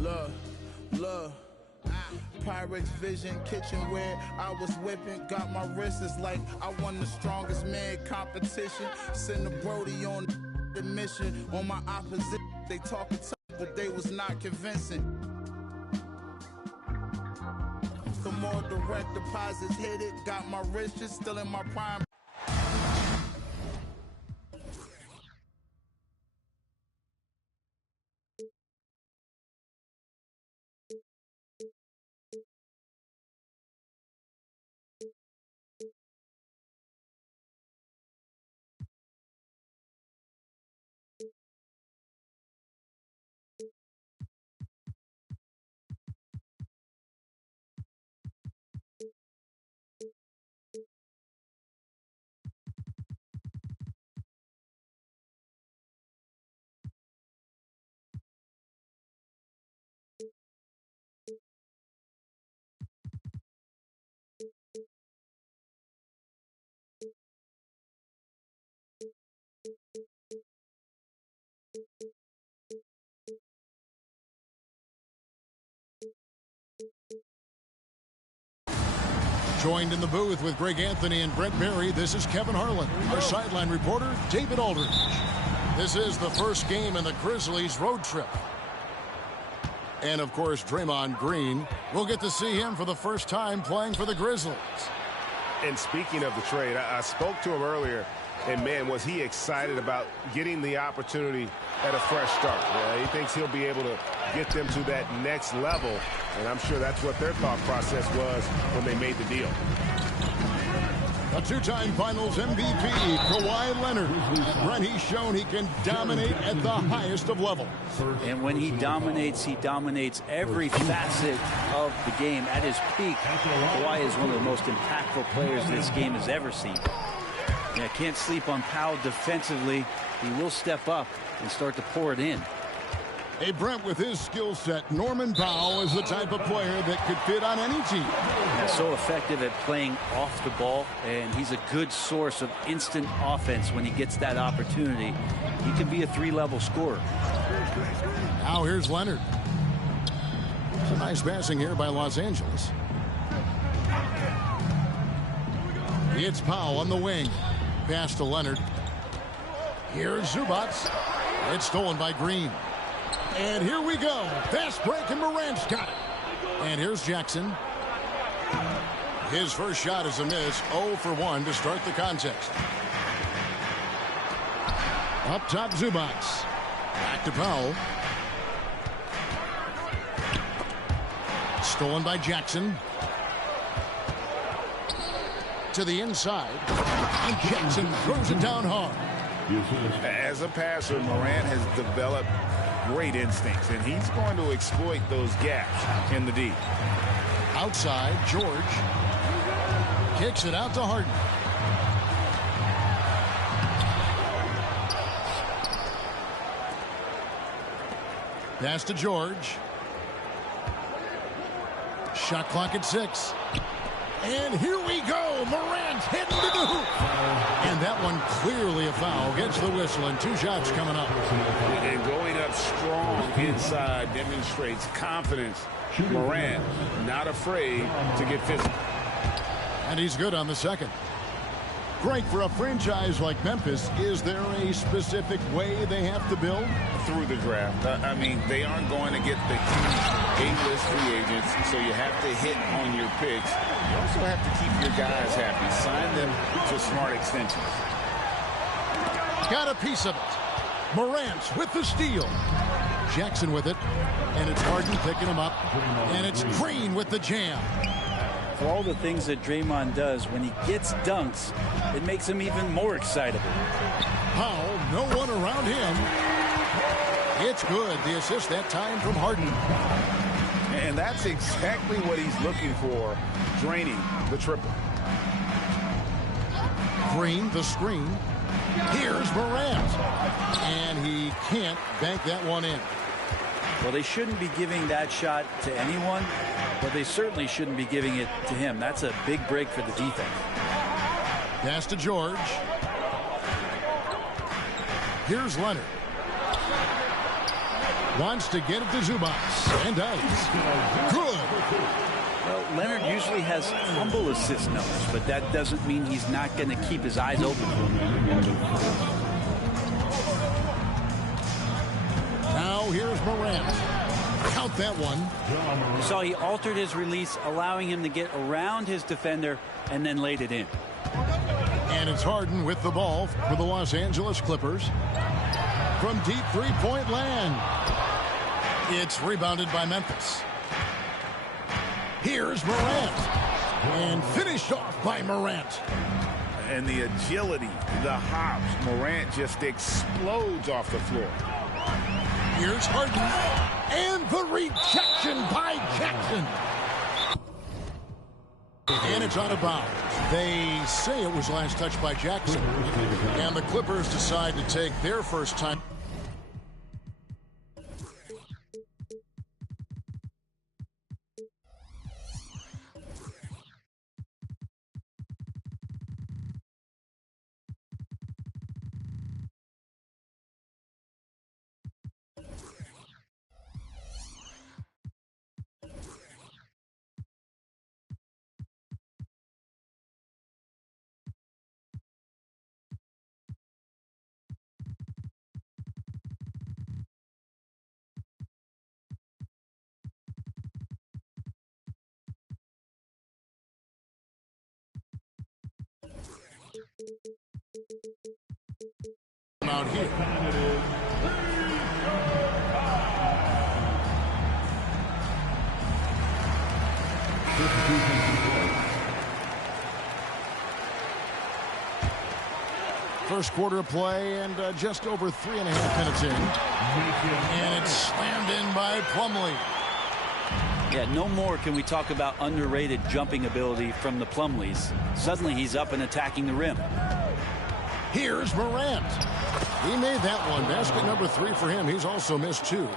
Look, look. Pyrex Vision, kitchenware, I was whipping, got my wrists like I won the strongest man competition. Send the Brody on the mission, on my opposition, they talking tough, but they was not convincing. The more direct deposits hit it, got my wrist just still in my prime. Joined in the booth with Greg Anthony and Brent Barry, this is Kevin Harlan. Our sideline reporter, David Aldridge. This is the first game in the Grizzlies road trip. And, of course, Draymond Green. We'll get to see him for the first time playing for the Grizzlies. And speaking of the trade, I spoke to him earlier, and, man, was he excited about getting the opportunity at a fresh start. He thinks he'll be able to get them to that next level, and I'm sure that's what their thought process was when they made the deal. A two-time Finals MVP, Kawhi Leonard. Brent, he's shown he can dominate at the highest of levels. And when he dominates every facet of the game at his peak. Kawhi is one of the most impactful players this game has ever seen. Yeah, can't sleep on Powell defensively. He will step up and start to pour it in. Hey, Brent, with his skill set, Norman Powell is the type of player that could fit on any team. He's so effective at playing off the ball, and he's a good source of instant offense when he gets that opportunity. He can be a three-level scorer. Now here's Leonard. It's a nice passing here by Los Angeles. It's Powell on the wing. Pass to Leonard. Here's Zubac. It's stolen by Green. And here we go. Fast break, and Morant's got it. And here's Jackson. His first shot is a miss. 0 for 1 to start the contest. Up top, Zubac. Back to Powell. Stolen by Jackson. To the inside. And Jackson throws it down hard. As a passer, Morant has developed great instincts, and he's going to exploit those gaps in the D. Outside, George kicks it out to Harden. Pass to George. Shot clock at 6. And here we go. Morant's heading to the hoop. And that one clearly a foul. Gets the whistle, and 2 shots coming up. And going up strong inside demonstrates confidence. Morant not afraid to get physical. And he's good on the second. Great for a franchise like Memphis. Is there a specific way they have to build? Through the draft. I mean, they aren't going to get the huge A-list free agents, so you have to hit on your picks. You also have to keep your guys happy. Sign them to smart extensions. Got a piece of it. Morant with the steal. Jackson with it. And it's Harden picking him up. And it's Green with the jam. For all the things that Draymond does, when he gets dunks, it makes him even more excitable. Powell, no one around him. It's good. The assist that time from Harden. And that's exactly what he's looking for, draining the triple. Green, the screen. Here's Morant. And he can't bank that one in. Well, they shouldn't be giving that shot to anyone, but they certainly shouldn't be giving it to him. That's a big break for the defense. Pass to George. Here's Leonard. Wants to get it to Zubac. And does. Good. Well, Leonard usually has humble assist numbers, but that doesn't mean he's not going to keep his eyes open for him. Now here's Morant. Count that one. You saw he altered his release, allowing him to get around his defender and then laid it in. And it's Harden with the ball for the Los Angeles Clippers. From deep three-point land. It's rebounded by Memphis. Here's Morant. And finished off by Morant. And the agility, the hops, Morant just explodes off the floor. Here's Harden. And the rejection by Jackson. And it's out of bounds. They say it was last touched by Jackson. And the Clippers decide to take their first time. Out here. First quarter of play and just over 3.5 minutes in. And it's slammed in by Plumlee. Yeah, no more can we talk about underrated jumping ability from the Plumlees. Suddenly he's up and attacking the rim. Here's Morant. He made that one. Basket number 3 for him. He's also missed 2.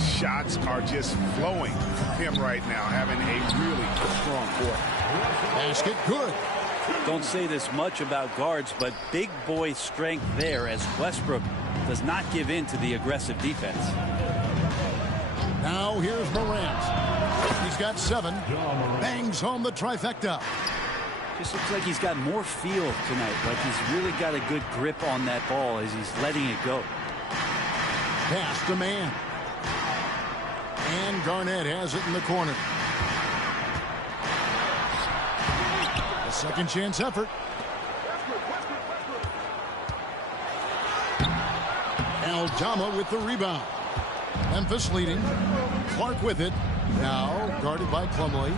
Shots are just flowing from him right now, having a really strong quarter. Basket good. Don't say this much about guards, but big boy strength there as Westbrook does not give in to the aggressive defense. Now here's Morant. He's got 7. Bangs home the trifecta. Just looks like he's got more feel tonight, like he's really got a good grip on that ball as he's letting it go. Pass to man. And Garnett has it in the corner. A second chance effort. Aldama with the rebound. Memphis leading. Clark with it. Now guarded by Plumlee.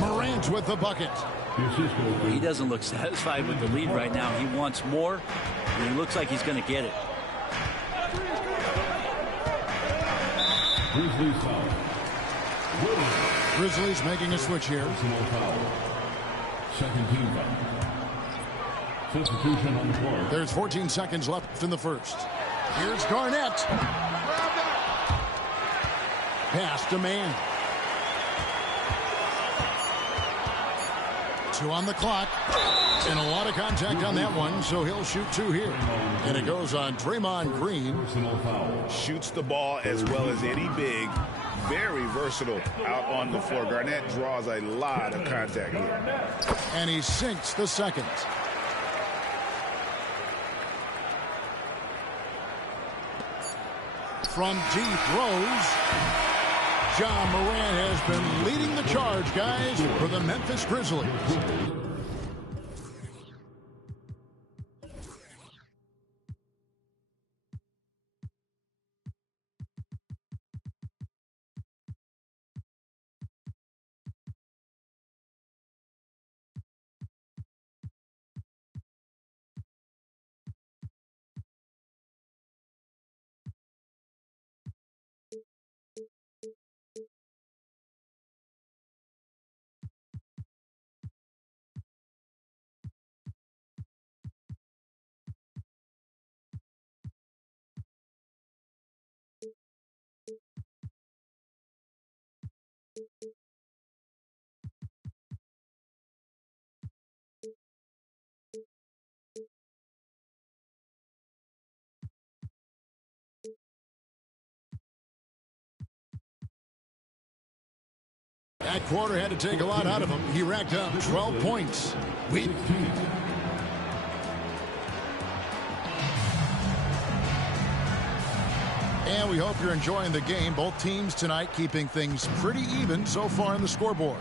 Morant with the bucket. He doesn't look satisfied with the lead right now. He wants more, and he looks like he's going to get it. Grizzlies making a switch here. Second team foul. Substitution on the floor. There's 14 seconds left in the first. Here's Garnett. Pass to man. 2 on the clock. And a lot of contact on that one, so he'll shoot 2 here. And it goes on Draymond Green. Shoots the ball as well as any big. Very versatile out on the floor. Garnett draws a lot of contact here. And he sinks the second. From deep rows, Ja Morant has been leading the charge, guys, for the Memphis Grizzlies. That quarter had to take a lot out of him. He racked up 12 points. And we hope you're enjoying the game. Both teams tonight keeping things pretty even so far in the scoreboard.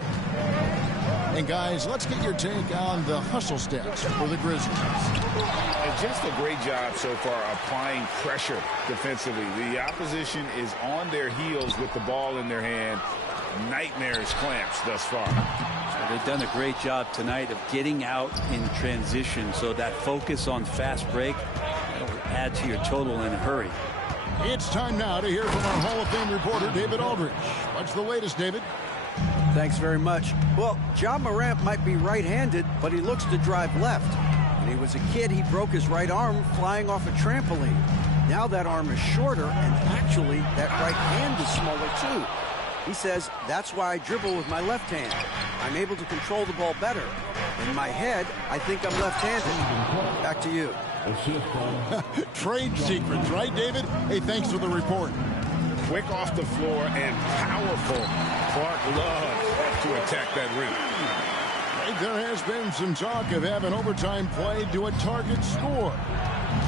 And guys, let's get your take on the hustle stats for the Grizzlies. Just a great job so far applying pressure defensively. The opposition is on their heels with the ball in their hand. Nightmares clamps thus far. So they've done a great job tonight of getting out in transition, so that focus on fast break will add to your total in a hurry. It's time now to hear from our Hall of Fame reporter, David Aldridge. What's the latest, David? Thanks very much. Well, Ja Morant might be right-handed, but he looks to drive left. When he was a kid, he broke his right arm flying off a trampoline. Now that arm is shorter, and actually, that right hand is smaller too. He says, that's why I dribble with my left hand. I'm able to control the ball better. In my head, I think I'm left-handed. Back to you. Trade secrets, right, David? Hey, thanks for the report. Quick off the floor and powerful. Clark loves to attack that rim. There has been some talk of having overtime played to a target score.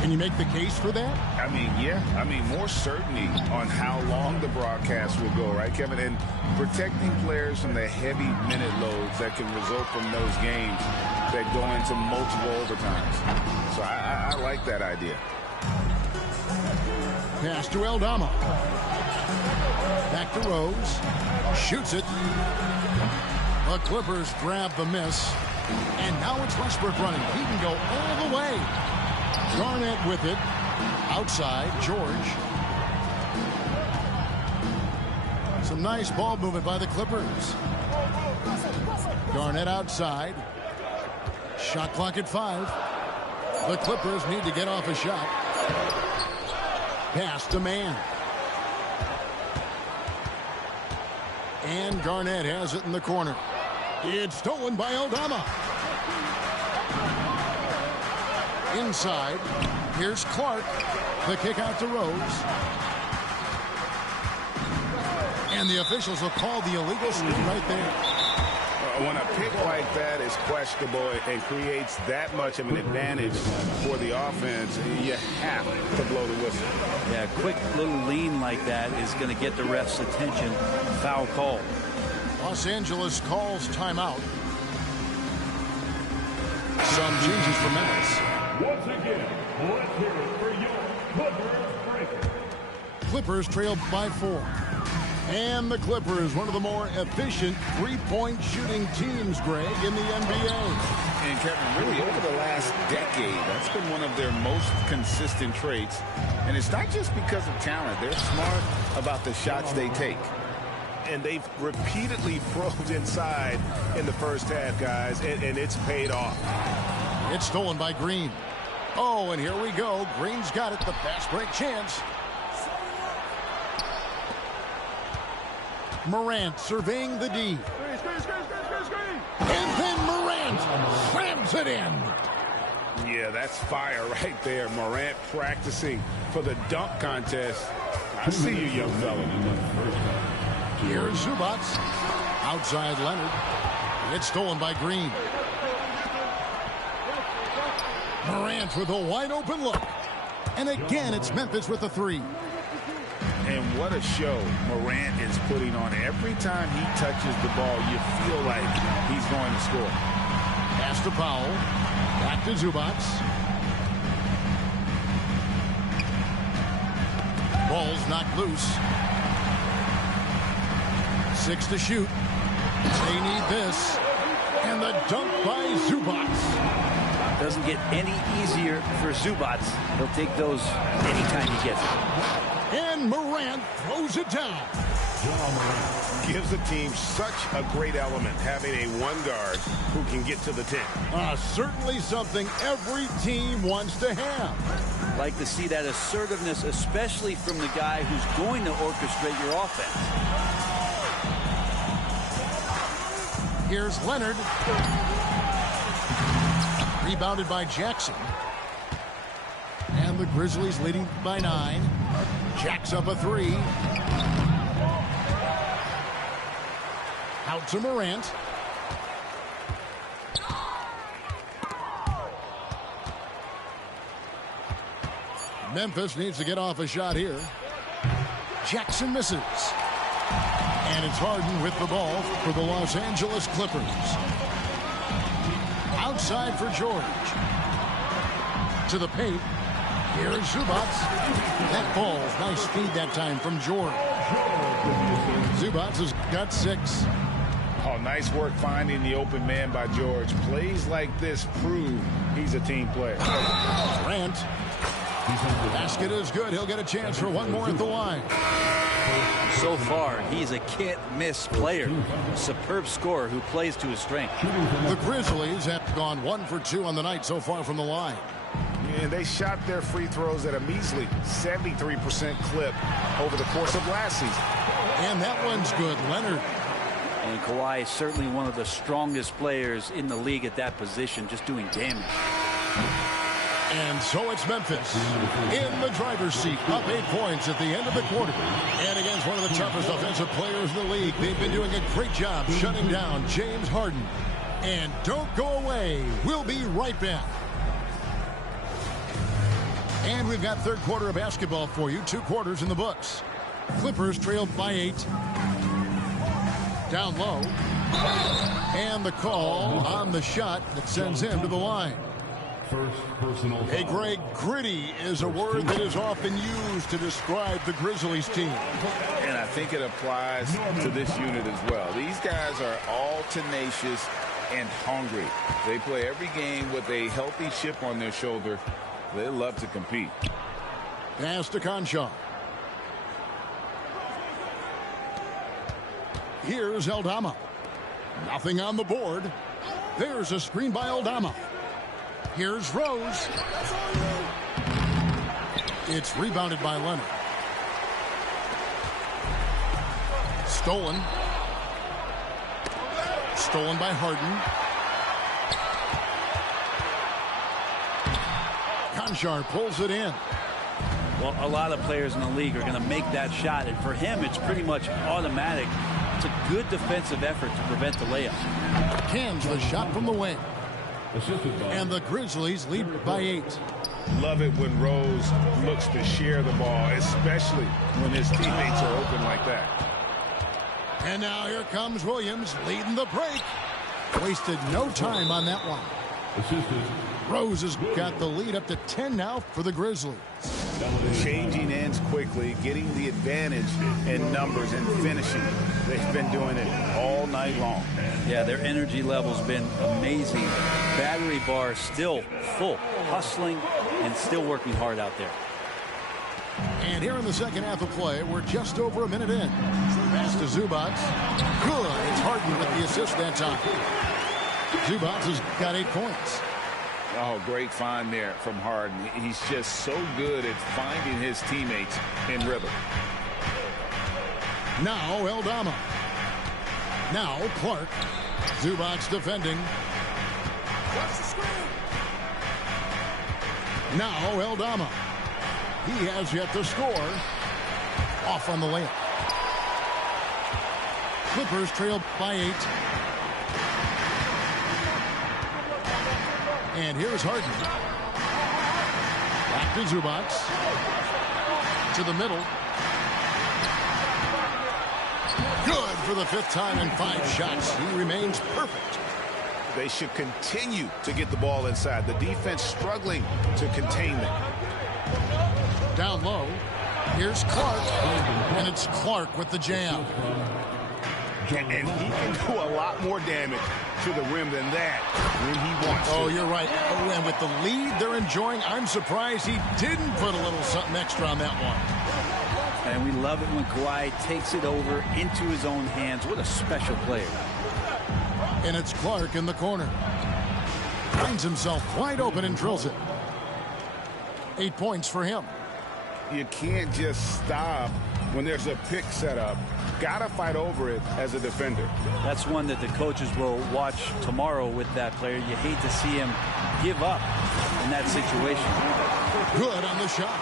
Can you make the case for that? I mean, yeah. I mean, more certainty on how long the broadcast will go, right, Kevin? And protecting players from the heavy minute loads that can result from those games that go into multiple overtimes. So I like that idea. Pass to Aldama. Back to Rose. Shoots it. The Clippers grab the miss. And now it's Westbrook running. He can go all the way. Garnett with it. Outside, George. Some nice ball movement by the Clippers. Garnett outside. Shot clock at 5. The Clippers need to get off a shot. Pass to Mann. And Garnett has it in the corner. It's stolen by Aldama. Inside. Here's Clark. The kick out to Rose. And the officials will call the illegal scoop right there. When a pick like that is questionable and creates that much of an advantage for the offense, you have to blow the whistle. Yeah, a quick little lean like that is going to get the ref's attention. Foul call. Los Angeles calls timeout. Some changes for Memphis. Once again, let's hear it for your Clippers breaker. Clippers trail by 4. And the Clippers, one of the more efficient three-point shooting teams, Greg, in the NBA. And Kevin, really over the last decade, that's been one of their most consistent traits. And it's not just because of talent. They're smart about the shots they take. And they've repeatedly probed inside in the first half, guys, and it's paid off. It's stolen by Green. Oh, and here we go. Green's got it, the fast break chance. Morant surveying the D. And then Morant slams it in. Yeah, that's fire right there. Morant practicing for the dunk contest. I see you, young fella. Here's Zubac. Outside Leonard. It's stolen by Green. Morant with a wide open look. And again, it's Memphis with the 3. And what a show Morant is putting on. Every time he touches the ball, you feel like he's going to score. Pass to Powell. Back to Zubac. Ball's knocked loose. 6 to shoot. They need this. And the dunk by Zubac. Doesn't get any easier for Zubac. He'll take those anytime he gets it. And Morant throws it down. Gives the team such a great element, having a one guard who can get to the 10. Certainly something every team wants to have. Like to see that assertiveness, especially from the guy who's going to orchestrate your offense. Here's Leonard. Rebounded by Jackson. And the Grizzlies leading by 9. Jacks up a 3. Out to Morant. Memphis needs to get off a shot here. Jackson misses. And it's Harden with the ball for the Los Angeles Clippers. Outside for George. To the paint. Here's Zubats. That falls. Nice feed that time from George. Zubats has got 6. Oh, nice work finding the open man by George. Plays like this prove he's a team player. Grant. Basket is good. He'll get a chance for one more at the line. So far, he's a can't-miss player. Superb scorer who plays to his strength. The Grizzlies have gone 1 for 2 on the night so far from the line. And they shot their free throws at a measly 73% clip over the course of last season. And that one's good. Leonard. And Kawhi is certainly one of the strongest players in the league at that position, just doing damage. And so it's Memphis in the driver's seat, up 8 points at the end of the quarter. And against one of the toughest offensive players in the league, they've been doing a great job shutting down James Harden. And don't go away. We'll be right back. And we've got third quarter of basketball for you. 2 quarters in the books. Clippers trailed by 8. Down low. And the call on the shot that sends him to the line. Hey, Greg, gritty is a word that is often used to describe the Grizzlies team. And I think it applies to this unit as well. These guys are all tenacious and hungry. They play every game with a healthy chip on their shoulder. They love to compete. Pass to Conchar. Here's Aldama. Nothing on the board. There's a screen by Aldama. Here's Rose. It's rebounded by Leonard. Stolen. Stolen by Harden. Conchar pulls it in. Well, a lot of players in the league are going to make that shot, and for him, it's pretty much automatic. It's a good defensive effort to prevent the layup. Cans the shot from the wing. And the Grizzlies lead by 8. Love it when Rose looks to share the ball, especially when his teammates are open like that. And now here comes Williams leading the break. Wasted no time on that one. Rose has got the lead up to 10 now for the Grizzlies. Changing ends quickly, getting the advantage in numbers and finishing. They've been doing it all night long. Yeah, their energy level's been amazing. Battery bar still full, hustling and still working hard out there. And here in the second half of play, we're just over a minute in. Pass to Zubats. Good. It's Harden with the assist that time. Zubats has got 8 points. Oh, great find there from Harden. He's just so good at finding his teammates in rhythm. Now Aldama. Now Clark. Zubats defending. Now Aldama. He has yet to score. Off on the layup. Clippers trail by 8. And here's Harden. Back to Zubats. To the middle. Good for the 5th time in 5 shots. He remains perfect. They should continue to get the ball inside. The defense struggling to contain them. Down low. Here's Clark. And it's Clark with the jam. And he can do a lot more damage to the rim than that when he wants to. Oh, you're right. Oh, and with the lead they're enjoying, I'm surprised he didn't put a little something extra on that one. And we love it when Kawhi takes it over into his own hands. What a special player. And it's Clark in the corner. Finds himself wide open and drills it. 8 points for him. You can't just stop when there's a pick set up. Gotta fight over it as a defender. That's one that the coaches will watch tomorrow with that player. You hate to see him give up in that situation. Good on the shot.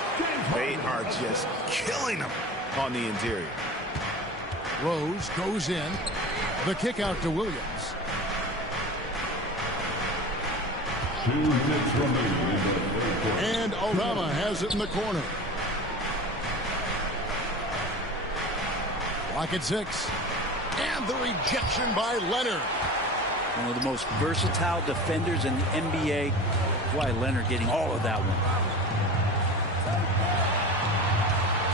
They are just killing him on the interior. Rose goes in. The kick out to Williams. 2 minutes remaining in the third quarter. And Aldama has it in the corner. Lock at 6. And the rejection by Leonard. One of the most versatile defenders in the NBA. Why Leonard getting all of that one.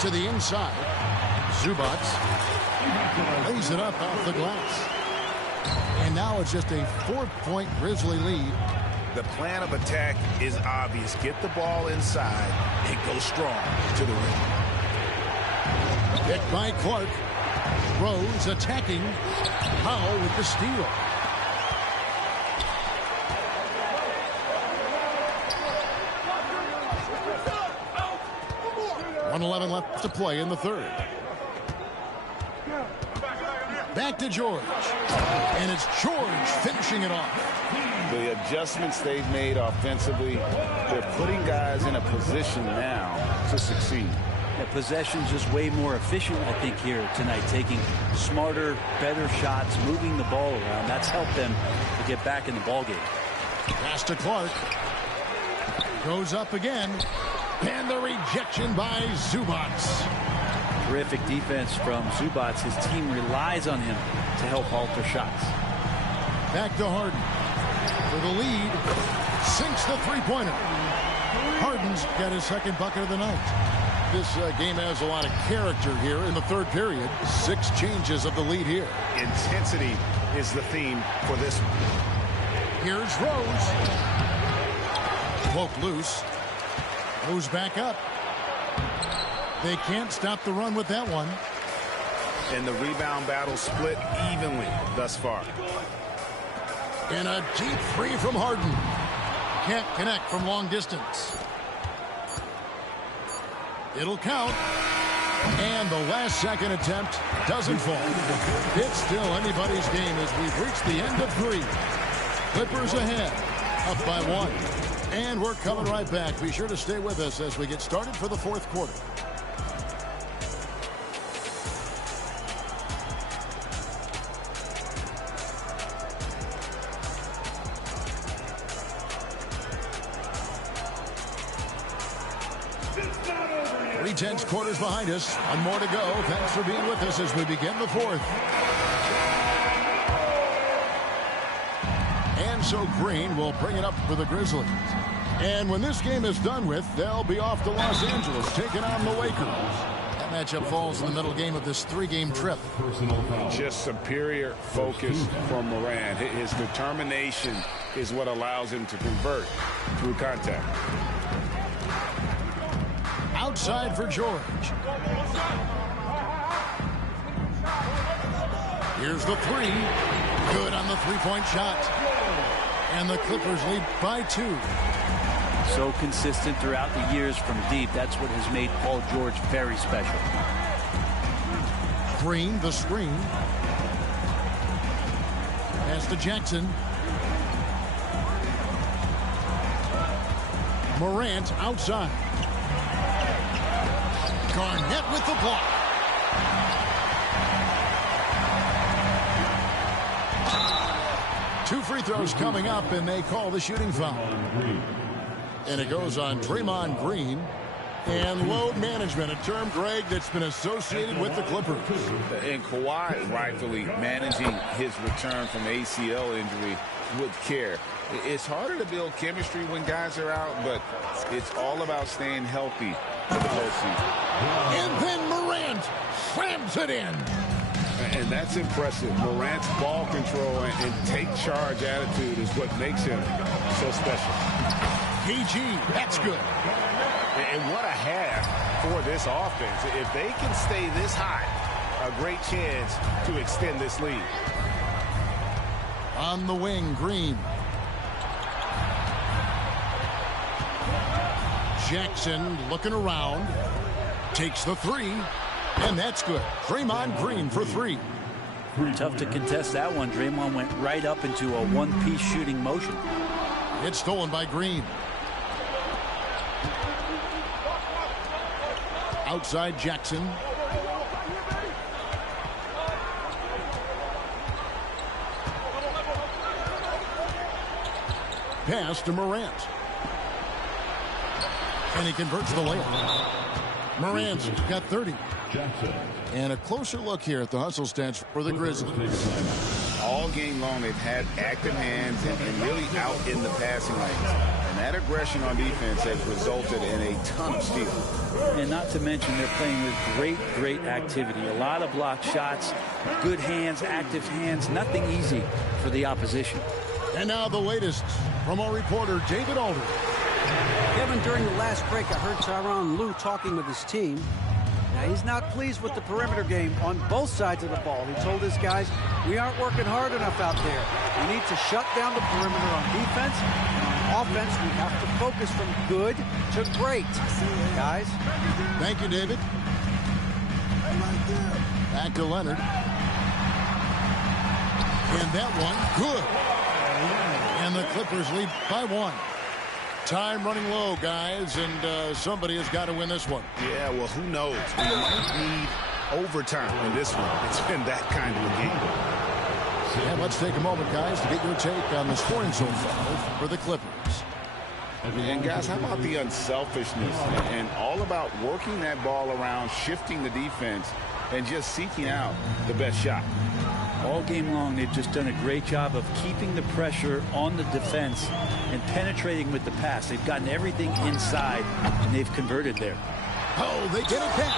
To the inside. Zubats lays it up off the glass. And now it's just a 4-point Grizzly lead. The plan of attack is obvious. Get the ball inside and go strong to the rim. Picked by Clark. Rose attacking. Powell with the steal. .111 left to play in the third. Back to George. And it's George finishing it off. The adjustments they've made offensively, they're putting guys in a position now to succeed. Yeah, possession's just way more efficient, I think, here tonight. Taking smarter, better shots, moving the ball around. That's helped them to get back in the ballgame. Pass to Clark. Goes up again. And the rejection by Zubats. Terrific defense from Zubats. His team relies on him to help alter shots. Back to Harden. For the lead. Sinks the three-pointer. Harden's got his second bucket of the night. This game has a lot of character here in the third period. 6 changes of the lead here. Intensity is the theme for this one. Here's Rose. Woke loose. Goes back up. They can't stop the run with that one. And the rebound battle split evenly thus far. And a deep three from Harden. Can't connect from long distance. It'll count. And the last second attempt doesn't fall. It's still anybody's game as we've reached the end of 3. Clippers ahead, up by 1. And we're coming right back. Be sure to stay with us as we get started for the fourth quarter. Three tense quarters behind us. One more to go. Thanks for being with us as we begin the fourth. And so Green will bring it up for the Grizzlies. And when this game is done with, they'll be off to Los Angeles taking on the Lakers. That matchup falls in the middle game of this 3-game trip. Just superior focus from Morant. His determination is what allows him to convert through contact. Outside for George. Here's the 3. Good on the 3-point shot. And the Clippers lead by 2. So consistent throughout the years from deep. That's what has made Paul George very special. Green, the screen. Pass to Jackson. Morant outside. Garnett with the block. Two free throws coming up, and they call the shooting foul. And it goes on Draymond Green. And load management, a term, Greg, that's been associated with the Clippers. And Kawhi rightfully managing his return from ACL injury with care. It's harder to build chemistry when guys are out, but it's all about staying healthy for the postseason. And then Morant slams it in. And that's impressive. Morant's ball control and take charge attitude is what makes him so special. PG, that's good. And what a half for this offense. If they can stay this high, a great chance to extend this lead. On the wing, Green. Jackson looking around. Takes the 3. And that's good. Draymond Green for 3. Tough to contest that one. Draymond went right up into a one-piece shooting motion. It's stolen by Green. Outside Jackson. pass to Morant. And he converts the layup. Morant's got 30. And a closer look here at the hustle stats for the Grizzlies. All game long, they've had active hands and really out in the passing lanes. And that aggression on defense has resulted in a ton of steals. And not to mention they're playing with great activity. A lot of block shots, good hands, active hands, nothing easy for the opposition. And now the latest from our reporter, David Aldridge. Kevin, during the last break, I heard Tyronn Lue talking with his team. Now, he's not pleased with the perimeter game on both sides of the ball. He told his guys, we aren't working hard enough out there. We need to shut down the perimeter on defense. And on offense, we have to focus from good to great. Guys. Thank you, David. Back to Leonard. And that one, good. And the Clippers lead by 1. Time running low, guys, and somebody has got to win this one. Yeah, well, who knows? We might need overtime in this one. It's been that kind of a game. And let's take a moment, guys, to get your take on the scoring so far for the Clippers. And, guys, how about the unselfishness and all about working that ball around, shifting the defense, and just seeking out the best shot? All game long, they've just done a great job of keeping the pressure on the defense and penetrating with the pass. They've gotten everything inside, and they've converted there. Oh, they get it back.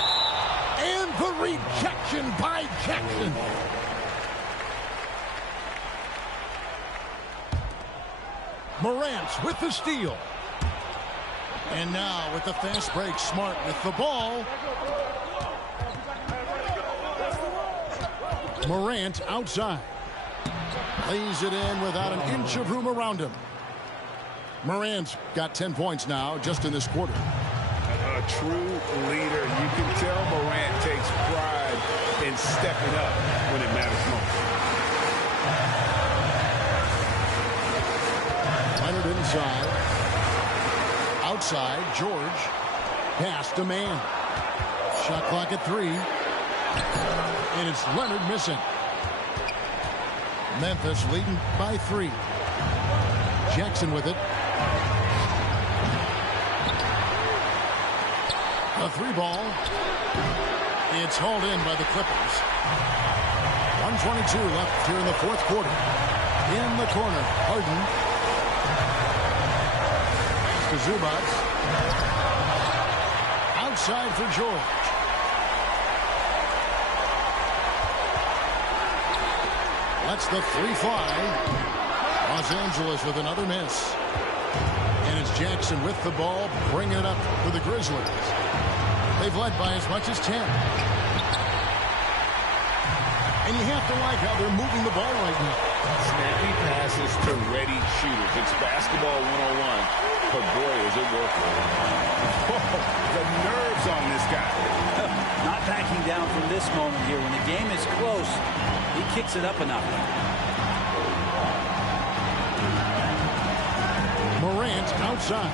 And the rejection by Jackson. Morant with the steal. And now with the fast break, Smart with the ball. Morant outside. Lays it in without an inch of room around him. Morant's got 10 points now just in this quarter. A true leader. You can tell Morant takes pride in stepping up when it matters most. Leonard inside. Outside, George. Pass to Mann. Shot clock at 3. And it's Leonard missing. Memphis leading by 3. Jackson with it. A 3 ball. It's hauled in by the Clippers. 1:22 left here in the fourth quarter. In the corner, Harden. To Zubats. Outside for George. That's the 3 fly. Los Angeles with another miss. And it's Jackson with the ball, bringing it up for the Grizzlies. They've led by as much as 10. And you have to like how they're moving the ball right now. Snappy passes to ready shooters. It's basketball 101. But boy, is it working. The nerves on this guy. Not backing down from this moment here. When the game is close, he kicks it up enough. Morant outside.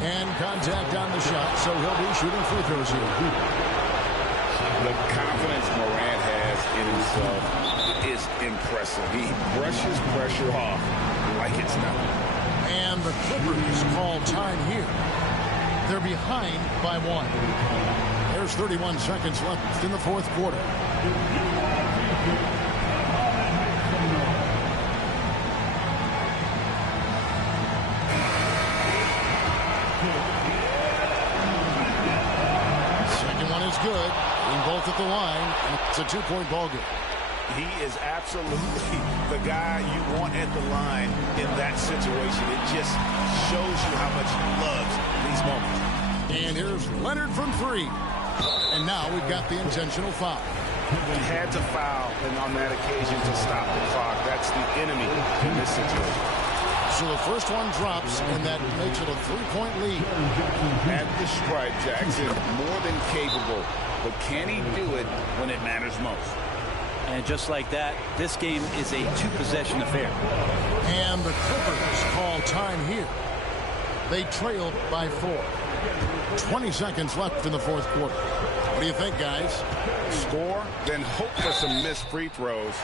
And contact on the shot, so he'll be shooting free throws here. The confidence Morant has in himself is impressive. He brushes pressure off like it's nothing. And the Clippers call time here. They're behind by 1. There's 31 seconds left in the fourth quarter. Second one is good. In both at the line. And it's a 2-point ball game. He is absolutely the guy you want at the line in that situation. It just shows you how much he loves these moments. And here's Leonard from 3. And now we've got the intentional foul. He had to foul, and on that occasion to stop the clock. That's the enemy in this situation. So the first one drops, and that makes it a 3-point lead. At the stripe, Jackson more than capable. But can he do it when it matters most? And just like that, this game is a 2-possession affair. And the Clippers call time here. They trailed by 4. 20 seconds left in the fourth quarter. What do you think, guys? Score, then hope for some missed free throws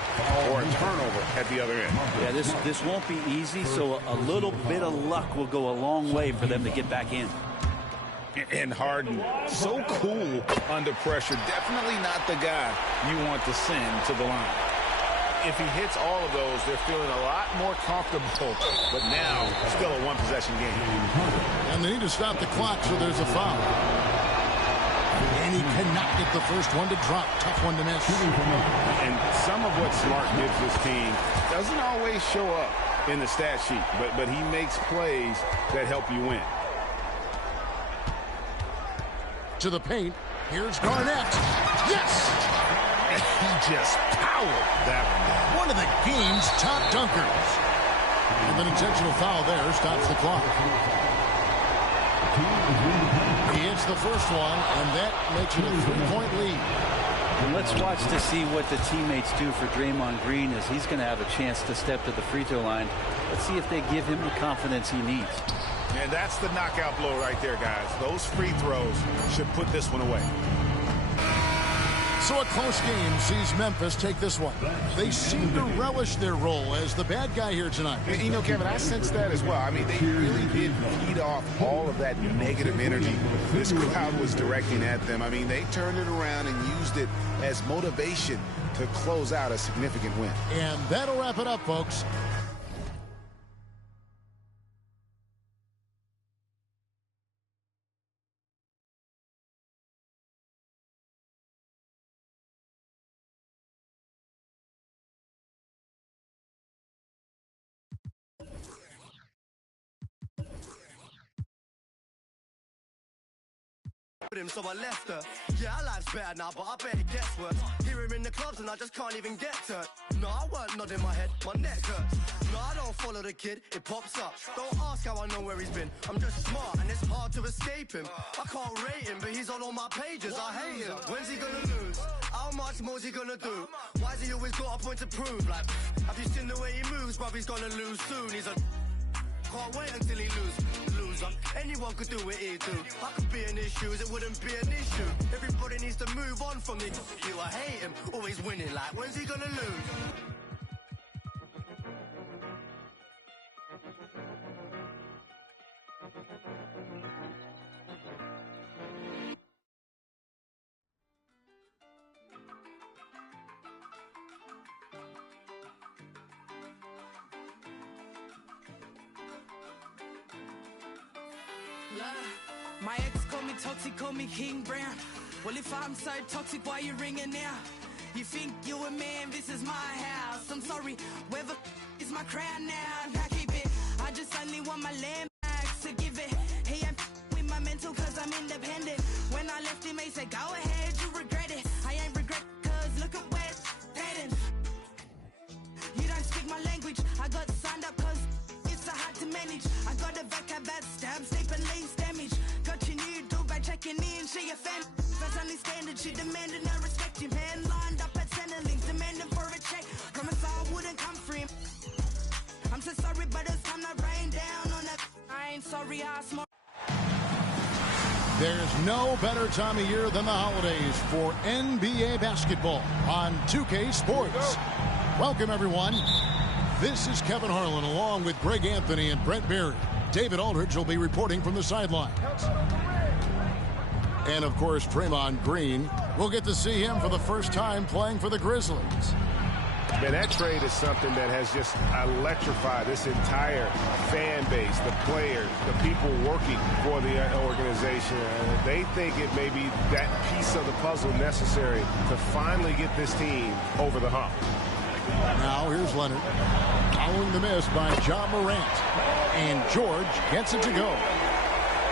or a turnover at the other end. Yeah, this won't be easy, so a little bit of luck will go a long way for them to get back in. And Harden, so cool under pressure. Definitely not the guy you want to send to the line. If he hits all of those, they're feeling a lot more comfortable. But now, still a one-possession game. And they need to stop the clock, so there's a foul. And he cannot get the first one to drop. Tough one to miss. And some of what Smart gives this team doesn't always show up in the stat sheet, but he makes plays that help you win. To the paint. Here's Garnett. Yes! He just powered that one down. One of the game's top dunkers. And an intentional foul there stops the clock. He hits the first one, and that makes it a 3-point lead. And let's watch to see what the teammates do for Draymond Green, as he's going to have a chance to step to the free throw line. Let's see if they give him the confidence he needs. And that's the knockout blow right there, guys. Those free throws should put this one away. So a close game sees Memphis take this one. They seem to relish their role as the bad guy here tonight. You know, Kevin, I sense that as well. I mean, they really did feed off all of that negative energy this crowd was directing at them. I mean, they turned it around and used it as motivation to close out a significant win. And that'll wrap it up, folks. So I left her. Yeah, our life's better now, but I bet it gets worse. Hear him in the clubs and I just can't even get to it. No, I weren't nodding my head, my neck hurts. No, I don't follow the kid, it pops up. Don't ask how I know where he's been. I'm just smart and it's hard to escape him. I can't rate him, but he's on all my pages. I hate him. When's he gonna lose? How much more's he gonna do? Why's he always got a point to prove? Like, have you seen the way he moves, bruv? He's gonna lose soon. He's a... Can't wait until he loser. Anyone could do what he do. I could be in his shoes, it wouldn't be an issue. Everybody needs to move on from the you. I hate him, always winning. Like, when's he gonna lose? My ex called me toxic, called me King Brown. Well, if I'm so toxic, why you ringing now? You think you a man, this is my house. I'm sorry, whether is my crown now. I keep it, I just only want my land back, so give it. He ain't with my mental cause I'm independent. When I left him, he said, go ahead, you regret it. I ain't regret cause look at where it's heading. You don't speak my language, I got signed up cause it's so hard to manage. I got a vaca that stab, sleep and leaves damage. Got your new dog by checking in, she a fan. That's only standard, she demanding I respect him. Man lined up at Centrelink, demanding for a check. Promise I wouldn't come for him. I'm so sorry, but it's time to rain down on that. I ain't sorry, I smart. There's no better time of year than the holidays for NBA basketball on 2K Sports. Welcome, everyone. This is Kevin Harlan along with Greg Anthony and Brent Barry. David Aldridge will be reporting from the sidelines. And, of course, Draymond Green. We'll get to see him for the first time playing for the Grizzlies. Man, that trade is something that has just electrified this entire fan base, the players, the people working for the organization. They think it may be that piece of the puzzle necessary to finally get this team over the hump. Now here's Leonard. Following the miss by Ja Morant. And George gets it to go.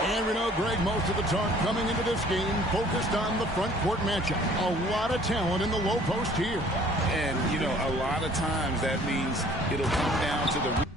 And we know, Greg, most of the talk coming into this game focused on the front court matchup. A lot of talent in the low post here. And, you know, a lot of times that means it'll come down to the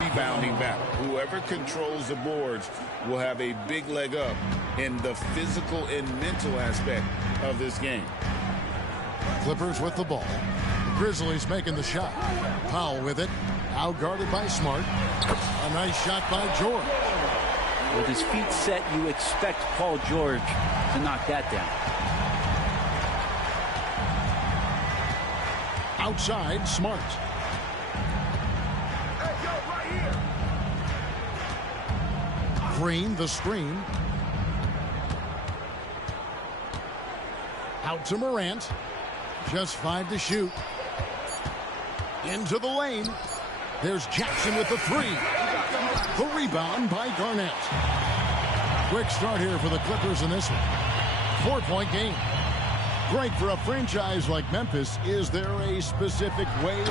Rebounding battle. Whoever controls the boards will have a big leg up in the physical and mental aspect of this game. Clippers with the ball. The Grizzlies making the shot. Powell with it. Out guarded by Smart. A nice shot by George. With his feet set, you expect Paul George to knock that down. Outside, Smart. Green, the screen. Out to Morant. Just 5 to shoot. Into the lane. There's Jackson with the 3. The rebound by Garnett. Quick start here for the Clippers in this one. 4-point game. Great for a franchise like Memphis. Is there a specific way?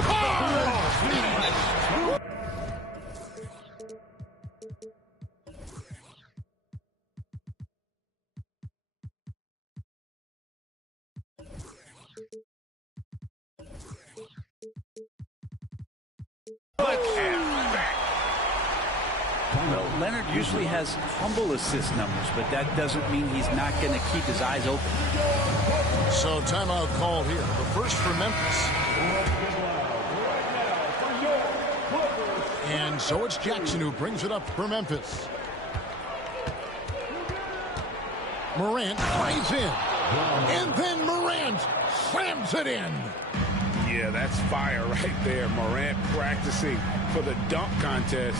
Well, Leonard usually has humble assist numbers, but that doesn't mean he's not going to keep his eyes open. So timeout called here. The first for Memphis. And so it's Jackson who brings it up for Memphis. Morant drives in. And then Morant slams it in. Yeah, that's fire right there. Morant practicing for the dunk contest.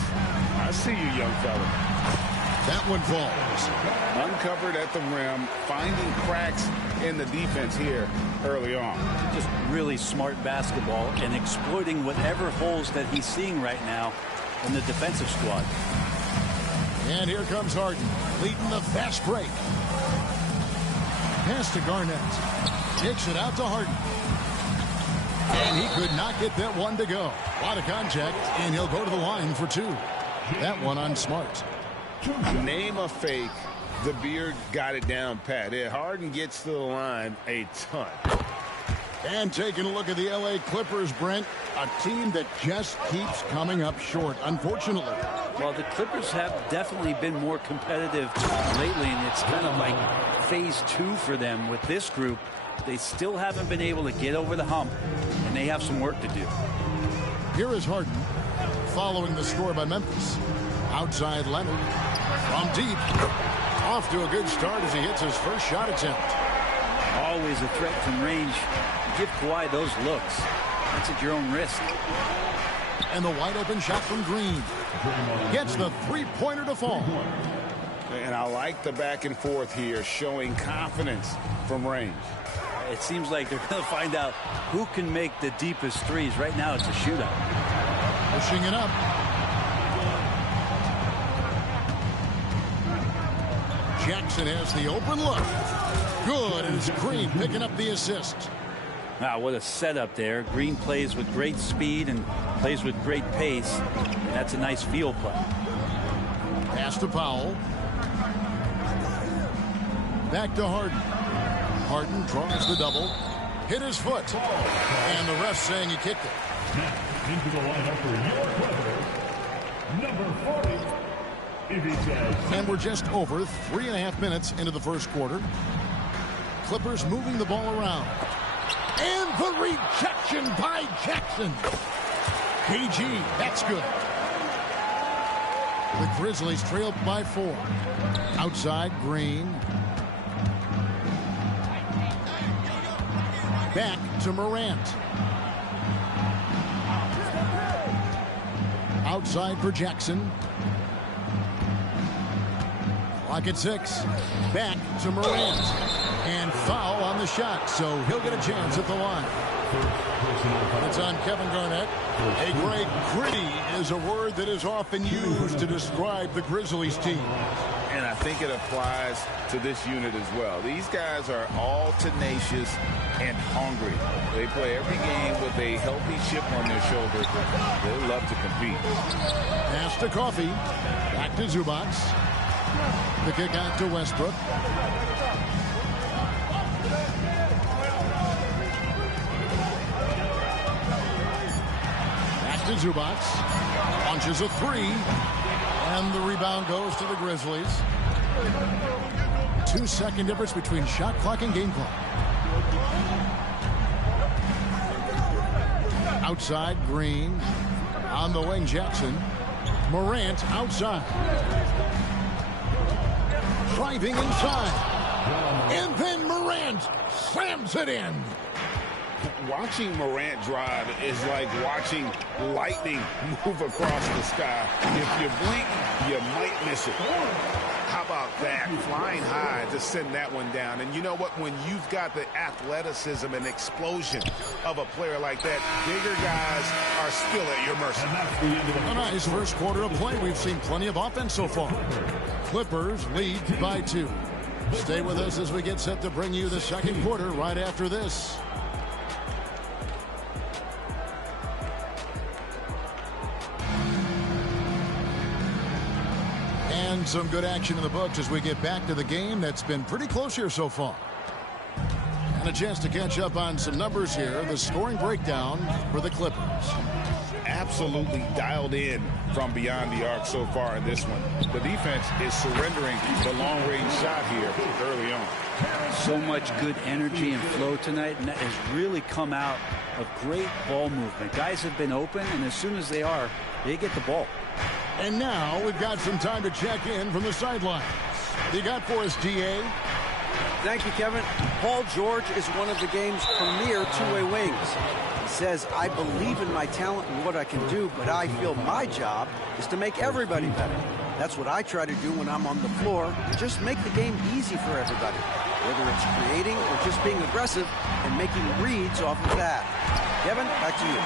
I see you, young fella. That one falls. Uncovered at the rim, finding cracks in the defense here early on. Just really smart basketball and exploiting whatever holes that he's seeing right now in the defensive squad. And here comes Harden, leading the fast break. Pass to Garnett. Takes it out to Harden. And he could not get that one to go. A lot of contact, and he'll go to the line for 2. That one on Smart. Name a fake. The Beard got it down pat. Harden gets to the line a ton. And taking a look at the L.A. Clippers, Brent, a team that just keeps coming up short, unfortunately. Well, the Clippers have definitely been more competitive lately, and it's kind of like phase 2 for them with this group. They still haven't been able to get over the hump, and they have some work to do. Here is Harden, following the score by Memphis. Outside Leonard, from deep. Off to a good start as he hits his first shot attempt. Always a threat from range. Give Kawhi those looks. That's at your own risk. And the wide open shot from Green. Gets the three-pointer to fall. And I like the back and forth here, showing confidence from range. It seems like they're going to find out who can make the deepest threes. Right now it's a shootout. Pushing it up. Jackson has the open look. Good, and it's Green picking up the assist. Wow, what a setup there. Green plays with great speed and plays with great pace. And that's a nice field play. Pass to Powell. Back to Harden. Harden draws the double. Hit his foot. And the ref saying he kicked it. Into the lineup for your Clippers, number 40, Ivica. And we're just over 3.5 minutes into the first quarter. Clippers moving the ball around. And the rejection by Jackson. KG, that's good. The Grizzlies trailed by 4. Outside, Green. Back to Morant. Outside for Jackson. Clock at 6. Back to Morant. And foul on the shot, so he'll get a chance at the line. It's on Kevin Garnett. A great gritty is a word that is often used to describe the Grizzlies team. And I think it applies to this unit as well. These guys are all tenacious and hungry. They play every game with a healthy chip on their shoulder. They love to compete. Pass to Coffee. Back to Zubac. The kick out to Westbrook. Back to Zubac. Launches a three. And the rebound goes to the Grizzlies. 2-second difference between shot clock and game clock. Outside, Green. On the wing, Jackson. Morant outside. Driving inside. And then Morant slams it in. Watching Morant drive is like watching lightning move across the sky. If you blink, you might miss it. How about that? Flying high to send that one down. And you know what? When you've got the athleticism and explosion of a player like that, bigger guys are still at your mercy. A nice first quarter of play. We've seen plenty of offense so far. Clippers lead by 2. Stay with us as we get set to bring you the second quarter right after this. And some good action in the books as we get back to the game that's been pretty close here so far. And a chance to catch up on some numbers here. The scoring breakdown for the Clippers. Absolutely dialed in from beyond the arc so far in this one. The defense is surrendering the long-range shot here early on. So much good energy and flow tonight, and that has really come out of great ball movement. Guys have been open, and as soon as they are, they get the ball. And now we've got some time to check in from the sidelines. You got for us, D.A.? Thank you, Kevin. Paul George is one of the game's premier two-way wings. He says, I believe in my talent and what I can do, but I feel my job is to make everybody better. That's what I try to do when I'm on the floor. Just make the game easy for everybody, whether it's creating or just being aggressive and making reads off of that. Kevin, back to you.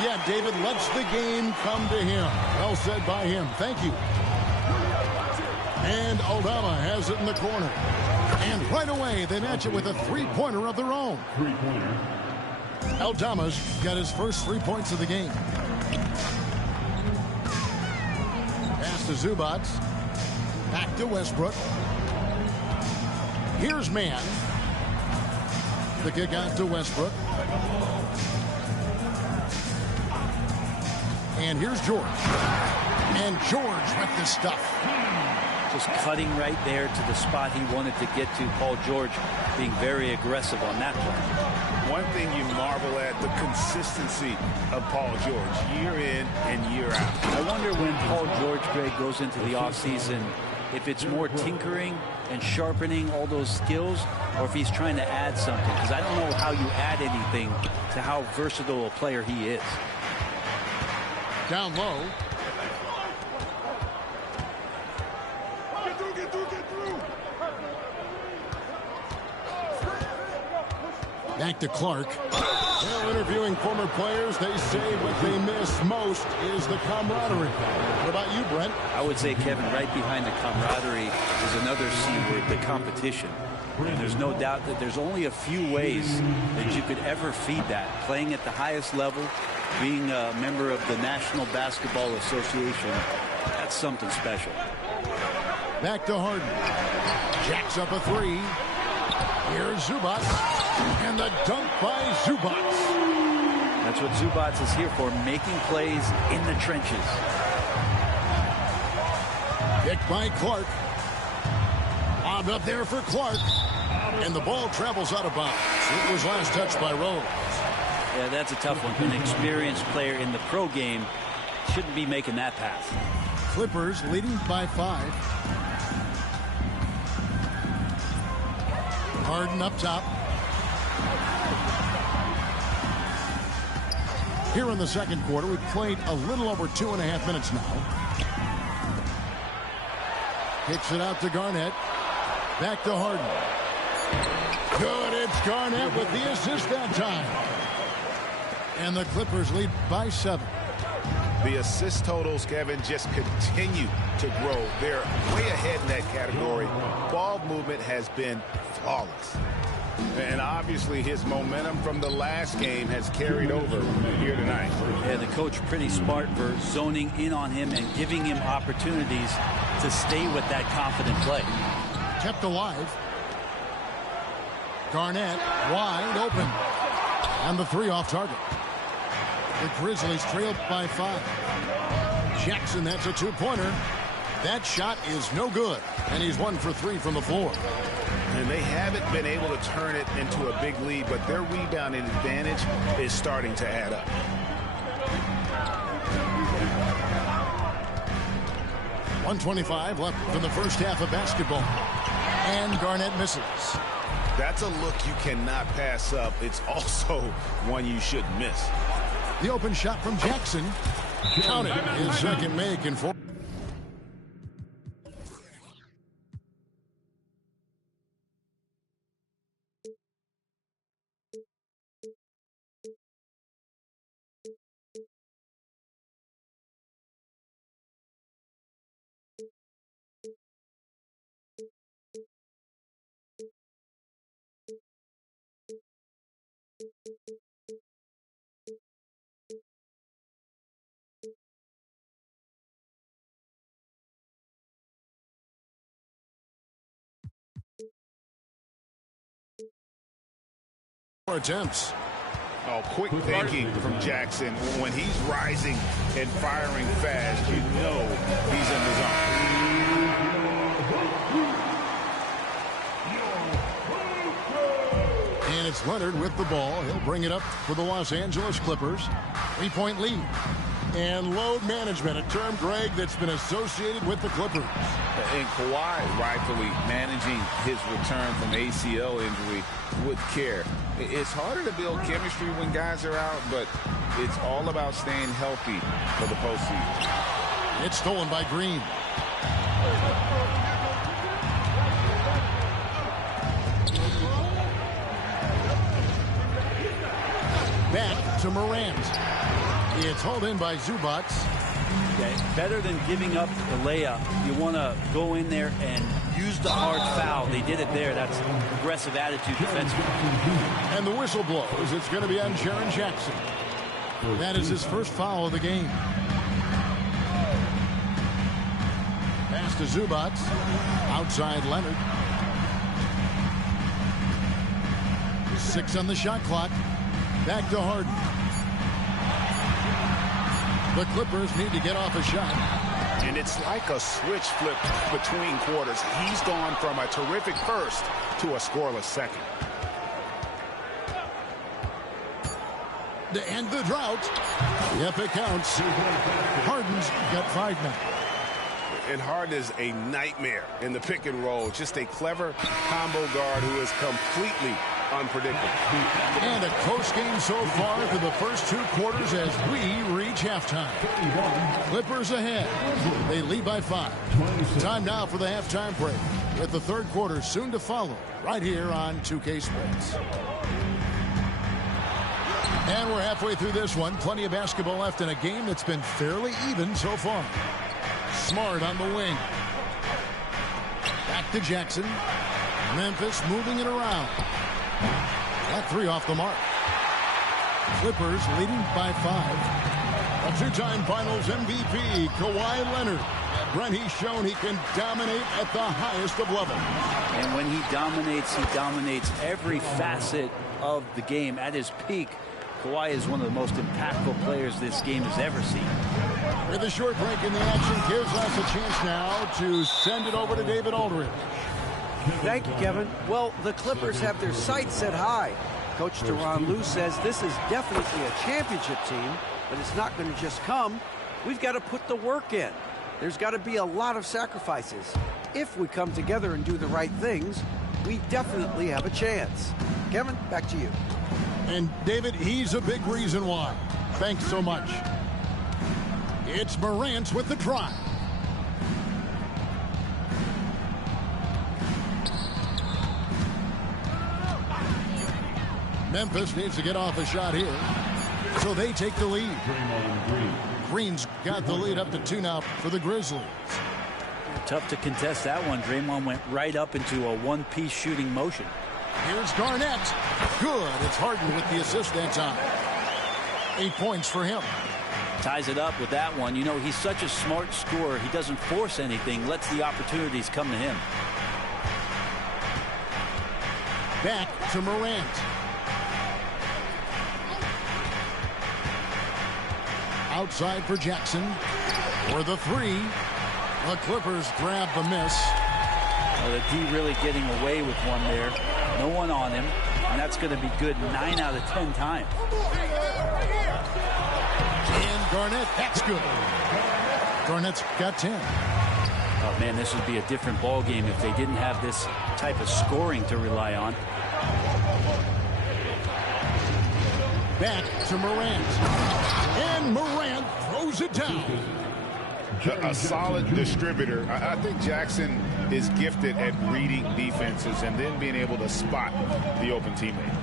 Yeah, David lets the game come to him. Well said by him. Thank you. And Aldama has it in the corner. And right away, they match it with a three-pointer of their own. Aldama's got his first 3 points of the game. Pass to Zubac. Back to Westbrook. Here's Mann. The kick out to Westbrook. And here's George. And George with the stuff. Just cutting right there to the spot he wanted to get to. Paul George being very aggressive on that play. One thing you marvel at, the consistency of Paul George, year in and year out. I wonder when Paul George, Greg, goes into the offseason, if it's more tinkering and sharpening all those skills, or if he's trying to add something. Because I don't know how you add anything to how versatile a player he is. Down low. Back to Clark. Well, interviewing former players, they say what they miss most is the camaraderie. What about you, Brent? I would say, Kevin, right behind the camaraderie is another C word, the competition. And there's no doubt that there's only a few ways that you could ever feed that. Playing at the highest level, being a member of the National Basketball Association, that's something special. Back to Harden. Jacks up a three. Here's Zubac. And the dunk by Zubac. That's what Zubac is here for, making plays in the trenches. Kicked by Clark. Lobbed up there for Clark. And the ball travels out of bounds. It was last touched by Rose. Yeah, that's a tough one. An experienced player in the pro game shouldn't be making that pass. Clippers leading by 5. Harden up top. Here in the second quarter, we've played a little over 2.5 minutes now. Kicks it out to Garnett. Back to Harden. Good, it's Garnett with the assist that time. And the Clippers lead by 7. The assist totals, Kevin, just continue to grow. They're way ahead in that category. Ball movement has been flawless. And obviously his momentum from the last game has carried over here tonight. Yeah, the coach pretty smart for zoning in on him and giving him opportunities to stay with that confident play. Kept alive. Garnett wide open. And the three off target. The Grizzlies trailed by 5. Jackson, that's a two-pointer. That shot is no good. And he's 1 for 3 from the floor. And they haven't been able to turn it into a big lead, but their rebounding advantage is starting to add up. .125 left in the first half of basketball. And Garnett misses. That's a look you cannot pass up. It's also one you shouldn't miss. The open shot from Jackson. Counted. His second make in 4. Attempts. Oh, quick thinking from Jackson. When he's rising and firing fast, you know he's in the zone. And it's Leonard with the ball. He'll bring it up for the Los Angeles Clippers. 3-point lead. And load management, a term, Greg, that's been associated with the Clippers. And Kawhi rightfully managing his return from ACL injury with care. It's harder to build chemistry when guys are out, but it's all about staying healthy for the postseason. It's stolen by Green. Back to Morant. It's hauled in by Zubac. Yeah, better than giving up the layup, you want to go in there and use the hard foul. They did it there. That's aggressive attitude defensively. And the whistle blows. It's going to be on Jaren Jackson. That is his first foul of the game. Pass to Zubac. Outside Leonard. 6 on the shot clock. Back to Harden. The Clippers need to get off a shot. And it's like a switch flip between quarters. He's gone from a terrific first to a scoreless second. To end the drought. Yep, it counts. Harden's got 5 now. And Harden is a nightmare in the pick and roll. Just a clever combo guard who is completely unpredictable. And a close game so far through the first 2 quarters as we reach halftime. Clippers ahead. They lead by 5. Time now for the halftime break, with the third quarter soon to follow right here on 2K Sports. And we're halfway through this one. Plenty of basketball left in a game that's been fairly even so far. Smart on the wing. Back to Jackson. Memphis moving it around. That 3 off the mark. Clippers leading by 5. A 2-time Finals MVP, Kawhi Leonard. Brent, he's shown he can dominate at the highest of levels. And when he dominates every facet of the game at his peak. Kawhi is one of the most impactful players this game has ever seen. With a short break in the action, gives us a chance now to send it over to David Aldridge. Thank you, Kevin. Well, the Clippers have their sights set high. Coach Tyronn Lue says this is definitely a championship team, but it's not going to just come. We've got to put the work in. There's got to be a lot of sacrifices. If we come together and do the right things, we definitely have a chance. Kevin, back to you. And David, he's a big reason why. Thanks so much. It's Morant with the try. Memphis needs to get off a shot here, so they take the lead. Green's got the lead up to 2 now for the Grizzlies. Tough to contest that one. Draymond went right up into a one-piece shooting motion. Here's Garnett. Good. It's Harden with the assist that time. 8 points for him. Ties it up with that one. You know, he's such a smart scorer. He doesn't force anything, lets the opportunities come to him. Back to Morant. Outside for Jackson. For the three. The Clippers grab the miss. Well, the D really getting away with one there. No one on him. And that's going to be good 9 out of 10 times. And Garnett, that's good. Garnett's got 10. Oh, man, this would be a different ball game if they didn't have this type of scoring to rely on. Back to Morant. And Morant throws it down. A solid distributor. I think Jackson is gifted at reading defenses and then being able to spot the open teammate.